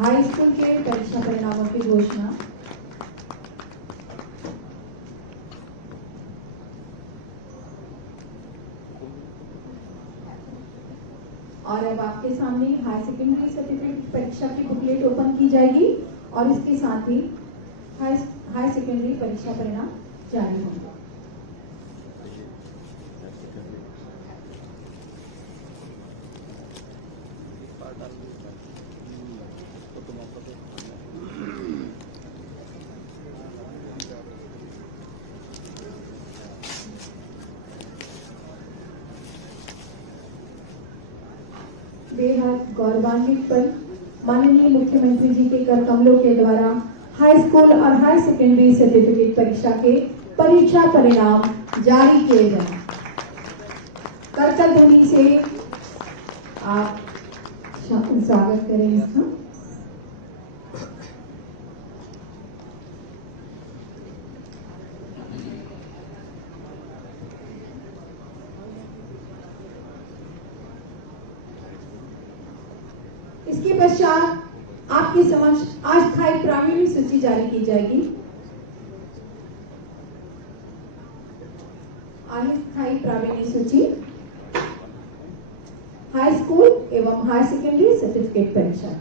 High school के परीक्षा परिणामों की घोषणा। और अब आपके सामने हाई सेकेंडरी सर्टिफिकेट परीक्षा की बुकलेट ओपन की जाएगी और इसके साथ ही हाई सेकेंडरी परीक्षा परिणाम जारी होंगे। बेहद गौरवान्वित पर माननीय मुख्यमंत्री जी के कर कमलों के द्वारा हाई स्कूल और हाई सेकेंडरी सर्टिफिकेट परीक्षा के परीक्षा परिणाम जारी किए गए। करतल ध्वनि से आप स्वागत करें इसका। इसके पश्चात आपके समक्ष अस्थायी प्रावीण्य सूची जारी की जाएगी। अस्थायी प्रावीण्य सूची हाई स्कूल एवं हाई सेकेंडरी सर्टिफिकेट परीक्षा।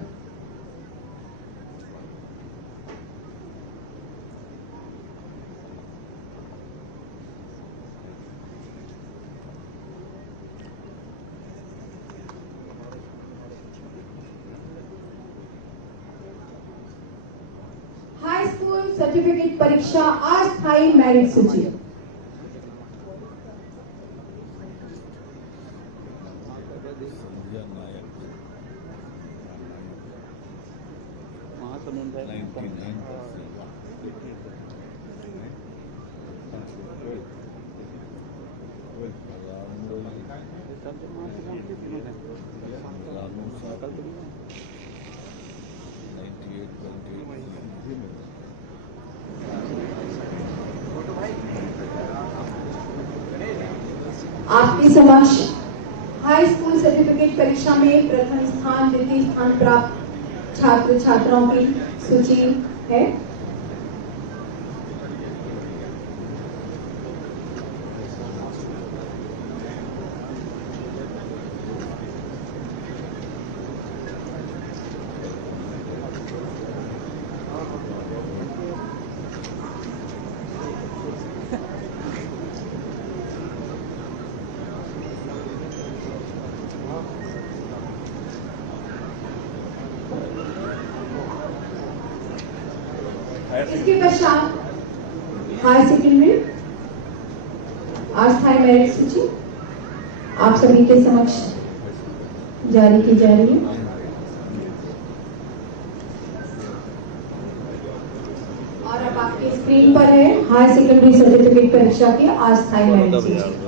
हाई स्कूल सर्टिफिकेट परीक्षा अस्थायी मेरिट सूची। आपके समक्ष हाई स्कूल सर्टिफिकेट परीक्षा में प्रथम स्थान द्वितीय स्थान प्राप्त छात्र छात्राओं की सूची है। इसके पश्चात हाई सेकेंडरी अस्थायी मेरिट सूची आप सभी के समक्ष जारी की जा रही है। और अब आपकी स्क्रीन पर है हाई सेकेंडरी सर्टिफिकेट परीक्षा की अस्थायी मेरिट सूची।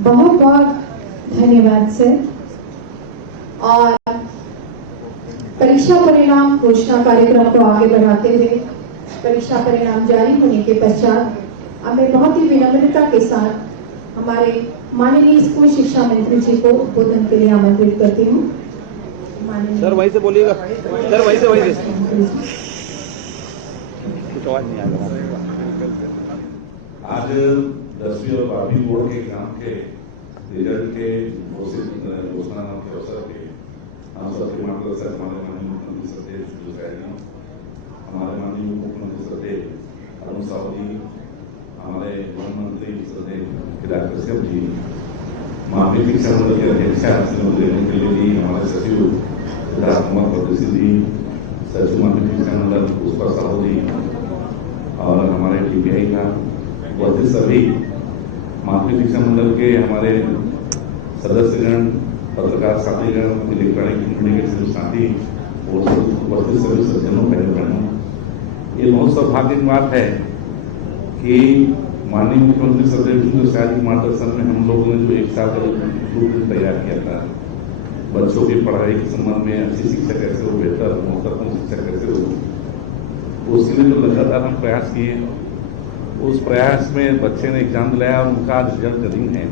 बहुत बहुत धन्यवाद सर। और परीक्षा परिणाम घोषणा कार्यक्रम को आगे बढ़ाते हुए परीक्षा परिणाम जारी होने के पश्चात अब मैं बहुत ही विनम्रता के साथ हमारे माननीय स्कूल शिक्षा मंत्री जी को उद्बोधन के लिए आमंत्रित करती हूँ। सर वहीं से बोलिएगा, सर वहीं से कुछ आवाज नहीं आएगा। आज 10वीं और 12वीं बोर्ड के एग्जाम के रिजल्ट के घोषणा के अवसर पे हम सबके मार्गदर्शक हमारे माननीय मुख्यमंत्री श्रद्धेय जो हमारे माननीय मुख्यमंत्री श्रद्धेय अरुण साहू जी, हमारे वन मंत्री श्रद्धेय केदार कश्यप जी, माध्यमिक शिक्षा मंडल के अध्यक्षा श्रीमती रेणु जी, हमारे सचिव सिद्धार्थ कुमार परदेसी जी, सचिव माध्यमिक शिक्षा मंडल पुष्पा साहू जी, KPI का उपस्थित सभी माध्यमिक शिक्षा मंडल के हमारे सदस्यगण, पत्रकार साथीगण, इलेक्ट्रॉनिक कम्युनिकेशन साथी और उपस्थित सभी सज्जनों, बहनों, ये बहुत सौभाग्य की बात है कि माननीय मुख्यमंत्री श्री शाह जी मार्गदर्शन में हम लोगों ने जो एक साल का रूप तैयार किया था, बच्चों की पढ़ाई के संबंध में अच्छी शिक्षा कैसे हो, बेहतर महत्वपूर्ण शिक्षा कैसे हो, उसके लिए जो लगातार हम प्रयास किए, उस प्रयास में बच्चे ने एग्जाम दिलाया और उनका आज रिजल्ट का दिन है।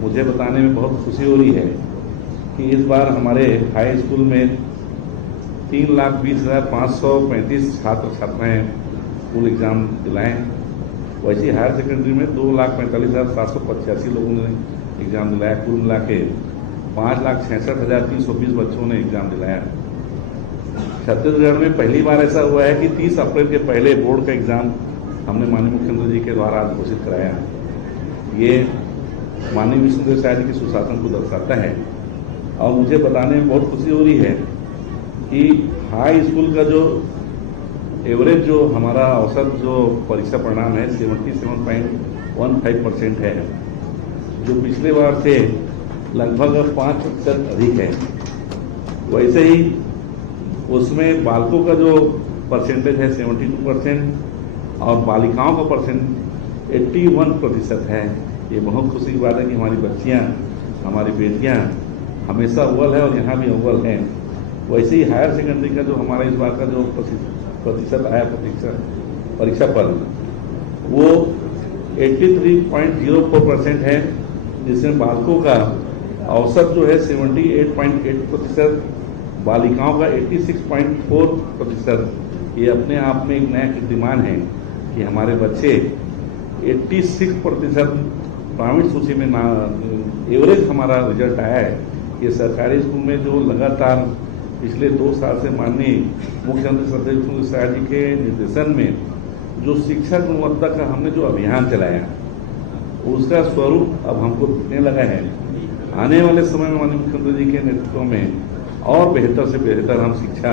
मुझे बताने में बहुत खुशी हो रही है कि इस बार हमारे हाई स्कूल में 3,20,535 छात्र छात्राएं स्कूल एग्जाम दिलाएं। वैसे हायर सेकेंडरी में 2,45,785 लोगों ने एग्जाम दिलाया। कुल मिला के 5,66,320 बच्चों ने एग्जाम दिलाया। छत्तीसगढ़ में पहली बार ऐसा हुआ है कि 30 अप्रैल के पहले बोर्ड का एग्जाम हमने माननीय मुख्यमंत्री जी के द्वारा आज घोषित कराया। ये माननीय विष्णुदेव शाह जी के सुशासन को दर्शाता है और मुझे बताने में बहुत खुशी हो रही है कि हाई स्कूल का जो एवरेज जो हमारा औसत जो परीक्षा परिणाम है 77.15% है, जो पिछले बार से लगभग 5% अधिक है। वैसे ही उसमें बालकों का जो परसेंटेज है 72% और बालिकाओं का परसेंट 81% है। ये बहुत खुशी की बात है कि हमारी बच्चियां, हमारी बेटियां हमेशा अव्वल है और यहाँ भी अव्वल हैं। वैसे ही हायर सेकेंडरी का जो हमारा इस बार का जो प्रतिशत आया परीक्षा पर, वो 83.04% है, जिसमें बालकों का औसत जो है 78.8%, बालिकाओं का 86.4%। ये अपने आप में एक नया कीर्तिमान है कि हमारे बच्चे 86% प्राइवेट सूची में एवरेज हमारा रिजल्ट आया है। ये सरकारी स्कूल में जो लगातार पिछले 2 साल से माननीय मुख्यमंत्री श्री विष्णुदेव शाह जी के निर्देशन में जो शिक्षा गुणवत्ता का हमने जो अभियान चलाया, उसका स्वरूप अब हमको दिखने लगा है। आने वाले समय में माननीय मुख्यमंत्री जी के नेतृत्व में और बेहतर से बेहतर हम शिक्षा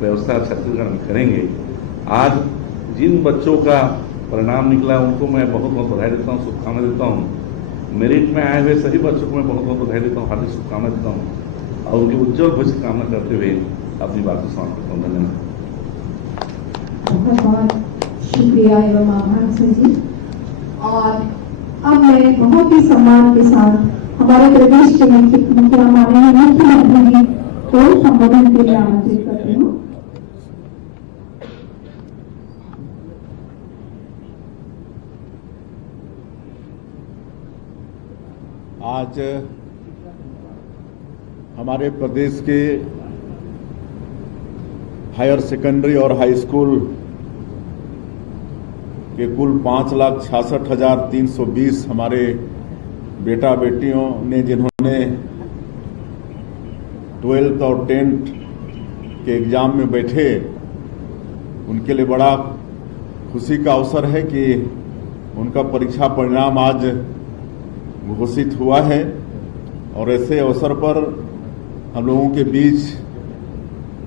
व्यवस्था छत्तीसगढ़ में करेंगे। आज जिन बच्चों का परिणाम निकला उनको मैं बहुत बहुत बधाई देता हूँ, शुभकामनाएं देता हूँ। मेरिट में आए हुए सभी बच्चों को मैं बहुत बहुत बधाई देता हूँ, हार्दिक शुभकामनाएं देता हूँ और उनकी उज्जवल भविष्य की कामना करते हुए अपनी बात को समाप्त करता हूँ। धन्यवाद। बहुत बहुत शुक्रिया एवं आभार सर जी। और अब मैं बहुत ही सम्मान के साथ हमारे प्रदेश के मुख्यमंत्री माननीय मुख्यमंत्री जी को संबोधन के लिए आमंत्रित करती हूँ। आज हमारे प्रदेश के हायर सेकेंडरी और हाई स्कूल के कुल 5,66,320 हमारे बेटा बेटियों ने जिन्होंने 12th और 10th के एग्ज़ाम में बैठे, उनके लिए बड़ा खुशी का अवसर है कि उनका परीक्षा परिणाम आज घोषित हुआ है। और ऐसे अवसर पर हम लोगों के बीच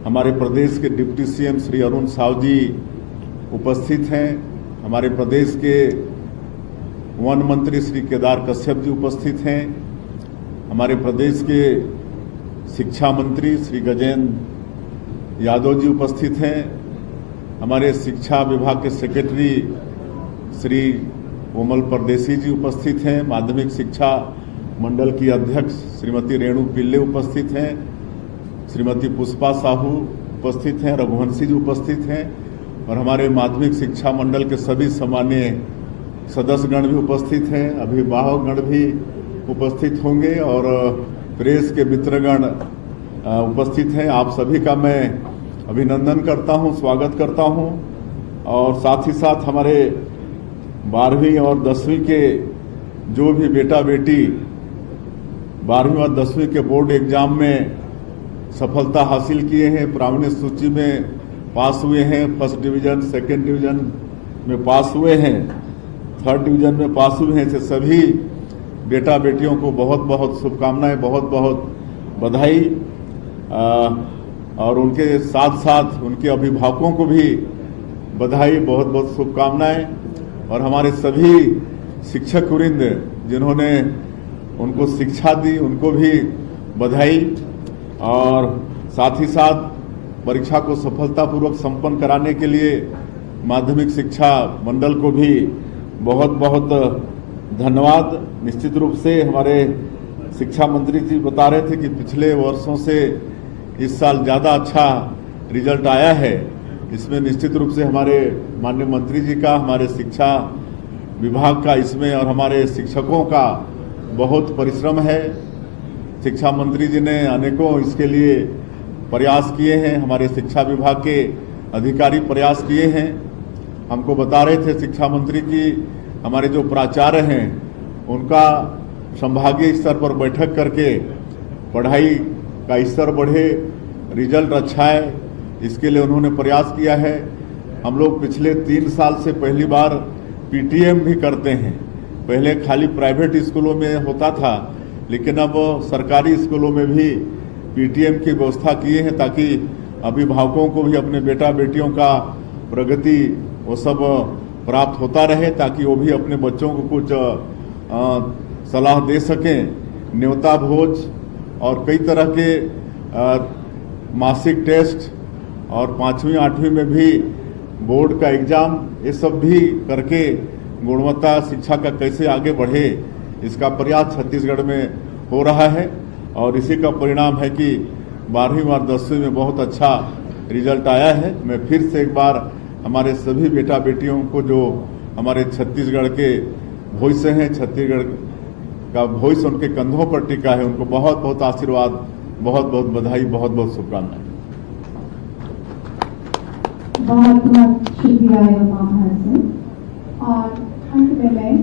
हमारे प्रदेश के डिप्टी सीएम श्री अरुण साव जी उपस्थित हैं। हमारे प्रदेश के वन मंत्री श्री केदार कश्यप जी उपस्थित हैं। हमारे प्रदेश के शिक्षा मंत्री श्री गजेंद्र यादव जी उपस्थित हैं। हमारे शिक्षा विभाग के सेक्रेटरी श्री कोमल परदेसी जी उपस्थित हैं। माध्यमिक शिक्षा मंडल की अध्यक्ष श्रीमती रेणु पिल्ले उपस्थित हैं। श्रीमती पुष्पा साहू उपस्थित हैं। रघुवंशी जी उपस्थित हैं और हमारे माध्यमिक शिक्षा मंडल के सभी सम्मान्य सदस्यगण भी उपस्थित हैं। अभिभावकगण भी उपस्थित होंगे और प्रेस के मित्रगण उपस्थित हैं। आप सभी का मैं अभिनंदन करता हूं, स्वागत करता हूं। और साथ ही साथ हमारे 12वीं और 10वीं के जो भी बेटा बेटी 12वीं और 10वीं के बोर्ड एग्जाम में सफलता हासिल किए हैं, प्रावीण्य सूची में पास हुए हैं, फर्स्ट डिवीजन, सेकंड डिवीजन में पास हुए हैं, थर्ड डिवीजन में पास हुए हैं, ऐसे सभी बेटा बेटियों को बहुत बहुत शुभकामनाएं, बहुत बहुत बधाई। और उनके साथ साथ उनके अभिभावकों को भी बधाई, बहुत बहुत शुभकामनाएं। और हमारे सभी शिक्षक वृंद जिन्होंने उनको शिक्षा दी उनको भी बधाई, और साथ ही साथ परीक्षा को सफलतापूर्वक संपन्न कराने के लिए माध्यमिक शिक्षा मंडल को भी बहुत बहुत धन्यवाद। निश्चित रूप से हमारे शिक्षा मंत्री जी बता रहे थे कि पिछले वर्षों से इस साल ज़्यादा अच्छा रिजल्ट आया है। इसमें निश्चित रूप से हमारे माननीय मंत्री जी का, हमारे शिक्षा विभाग का इसमें और हमारे शिक्षकों का बहुत परिश्रम है। शिक्षा मंत्री जी ने अनेकों इसके लिए प्रयास किए हैं, हमारे शिक्षा विभाग के अधिकारी प्रयास किए हैं। हमको बता रहे थे शिक्षा मंत्री की हमारे जो प्राचार्य हैं उनका संभागीय स्तर पर बैठक करके पढ़ाई का स्तर बढ़े, रिजल्ट अच्छा है, इसके लिए उन्होंने प्रयास किया है। हम लोग पिछले 3 साल से पहली बार पीटीएम भी करते हैं। पहले खाली प्राइवेट स्कूलों में होता था, लेकिन अब सरकारी स्कूलों में भी पीटीएम की व्यवस्था किए हैं ताकि अभिभावकों को भी अपने बेटा बेटियों का प्रगति वो सब प्राप्त होता रहे, ताकि वो भी अपने बच्चों को कुछ सलाह दे सकें। न्योता भोज और कई तरह के मासिक टेस्ट और 5वीं 8वीं में भी बोर्ड का एग्जाम, ये सब भी करके गुणवत्ता शिक्षा का कैसे आगे बढ़े इसका प्रयास छत्तीसगढ़ में हो रहा है। और इसी का परिणाम है कि 12वीं और 10वीं में बहुत अच्छा रिजल्ट आया है। मैं फिर से एक बार हमारे सभी बेटा बेटियों को जो हमारे छत्तीसगढ़ के भविष्य हैं, छत्तीसगढ़ का भविष्य उनके कंधों पर टिका है, उनको बहुत बहुत आशीर्वाद, बहुत बहुत बधाई, बहुत बहुत शुभकामनाएं। बहुत बहुत शुक्रिया है। और अंत में मैं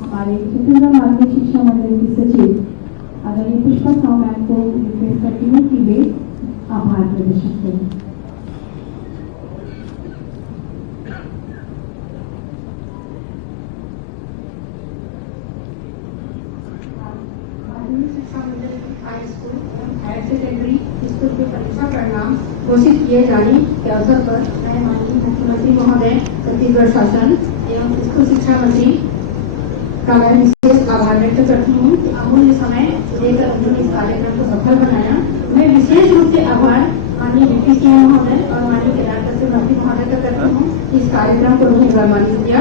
हमारे छत्तीसगढ़ माध्यमिक शिक्षा मंडल की सचिव आदरणीय पुष्पा साहू मैम को रिक्वेस्ट करती हूँ कि वे आभार प्रदर्शित करें। माध्यमिक शिक्षा मंडल हाई स्कूल एवं हायर सेकेंडरी स्कूल के परीक्षा परिणाम घोषित किए जाने के अवसर पर मैं माननीय मुख्यमंत्री महोदय, छत्तीसगढ़ शासन एवं स्कूल शिक्षा मंत्री का मैं विशेष आभार व्यक्त करती हूँ कि अमूल्य समय लेकर उन्होंने इस कार्यक्रम को सफल बनाया। मैं विशेष रूप से आभार माननीय डिप्टी सीएम महोदय और माननीय केदारनाथ सिंह मंत्री महोदय का करती हूँ कि इस कार्यक्रम को उन्होंने सम्मानित किया।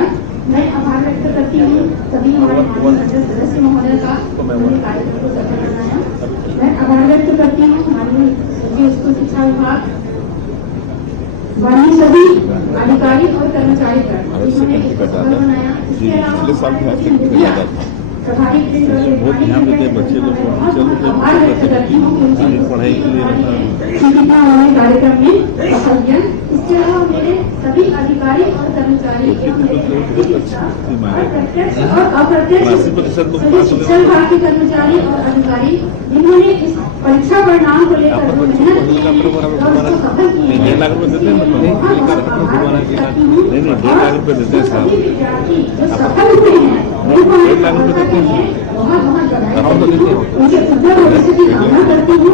मैं आभार व्यक्त करती हूँ सभी हमारे माननीय सदस्य महोदय का, उन्होंने कार्यक्रम को सफल बनाया। मैं आभार व्यक्त करती हूँ माननीय स्कूल शिक्षा विभाग, माननीय सभी अधिकारी और कर्मचारी का, जिन्होंने इसको सफल बनाया। इसके अलावा प्रभारी बहुत ध्यान देते हैं बच्चे लोग आभार व्यक्त करती हूँ पढ़ाई के लिए कितना उन्होंने कार्यक्रम में सफल किया। इसके अलावा मेरे सभी अधिकारी और कर्मचारी प्रत्यक्ष और अप्रत्यक्ष सभी शिक्षा विभाग के कर्मचारी और अधिकारी जिन्होंने इस परीक्षा परिणाम को लेकर मेहनत की और उसको सफल किए हैं। 1.5 लाख रुपए देते हैं, सभी विद्यार्थी जो सफल हुए हैं उनको 1.5 लाख रुपए देते हैं, बहुत बहुत बधाई, उनके उज्जवल भविष्य की कामना करती हूँ।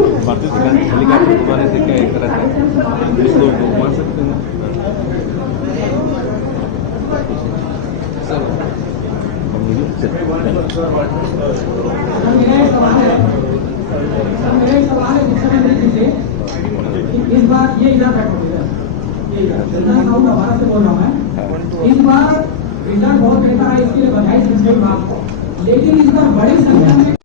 हेलीकॉप्टर घुमाने से क्या एक तरह 20 लोग को घुमा सकते हैं। मेरे सवाल है मुख्यमंत्री जी से, इस बार ये इधर बैठो, भारत से बोल रहा हूँ मैं। इस बार रिजल्ट बहुत बेहतर है, इसके लिए बधाई संजय को, लेकिन इस बार बड़ी संख्या में